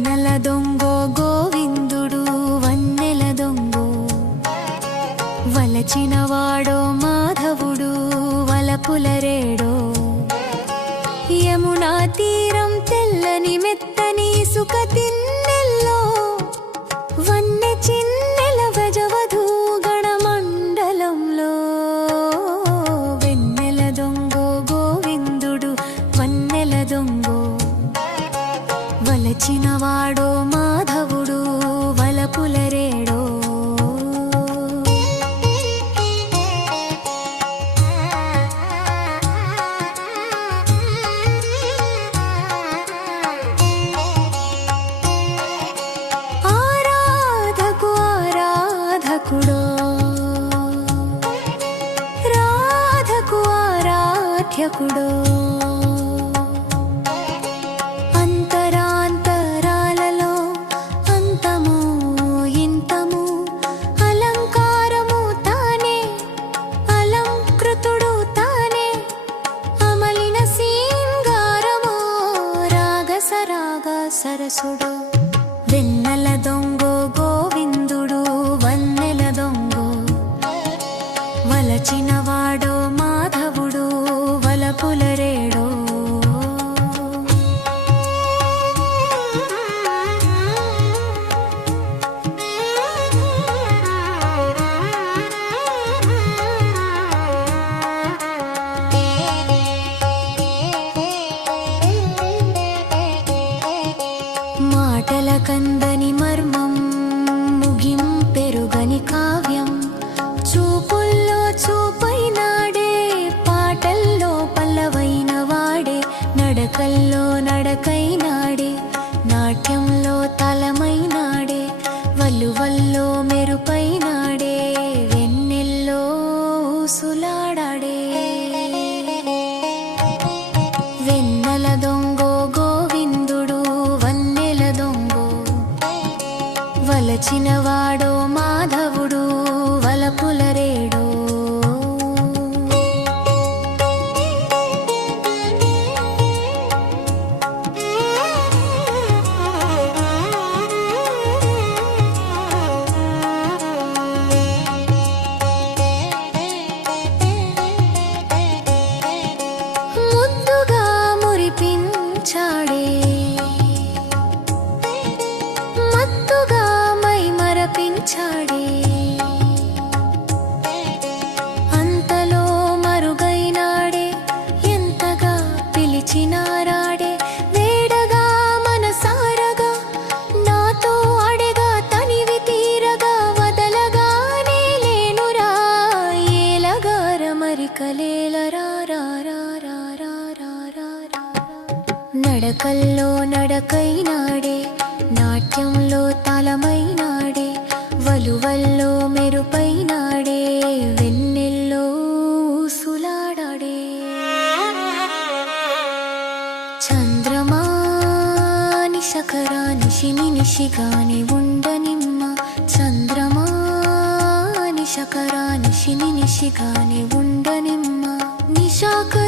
వెన్నెల దొంగో గోవిందుడు వన్నెల దొంగో వలచినవాడో మాధవుడు వలపులరేడో యమునా తీరం తెల్లని మెత్తని ఇసుక తిన్నెల్లో వన్నె చిన్నెల గజవధూ గణమండలంలో వెన్నెల దొంగో గోవిందుడు వన్నెల దొంగో వలచినవాడో మాధవుడు వలపులరేడో ఆరాధకు ఆరాధకుడో రాధకు ఆరాధ్యకుడో అంతరాంతరాలలో అంతము ఇంతము అలంకారము తానే అలంకృతుడు తానే అమలిన సింగారము రాగసరాగ సరసుడు వెన్నెల దొంగో గోవిందుడు వన్నెల దొంగో వలచినవాడో మాధవుడు వలపులరేడో మాటల కందని మర్మం ముగింపెరుగని కావ్యం చూపుల్లో చూపైనాడే పాటల్లో పల్లవైన వాడే నడకల్లో నడకైనాడే నాట్యంలో తలమైనాడే వల్లువల్లో మెరుపైనాడే వెన్నెల్లో ఊసులాడాడే వెన్నెల దొంగో గోవిందుడు వన్నెల దొంగో వలచినవాడో మాధవుడు వలపులరేడో ముద్దుగా మురిపించాడే మత్తుగా మై మరపించాడే అంతలో మరుగైనాడే ఎంతగా పిలిచినారాడే వేడగా మనసారగా నాతో అడగా తనివి తీరగా వదలగానే లేనురా ఏలగార మరికలేలరా నడకల్లో నడకైనాడే నాట్యంలో తలమైనాడే వలువల్లో మెరుపైనాడే వెన్నెల్లో ఊసులాడాడే చంద్రమా నిశకరా నిశిని నిశిగానే ఉండనిమ్మ చంద్రమా నిశకరా నిశిని నిశిగానే ఉండనిమ్మ నిశాకర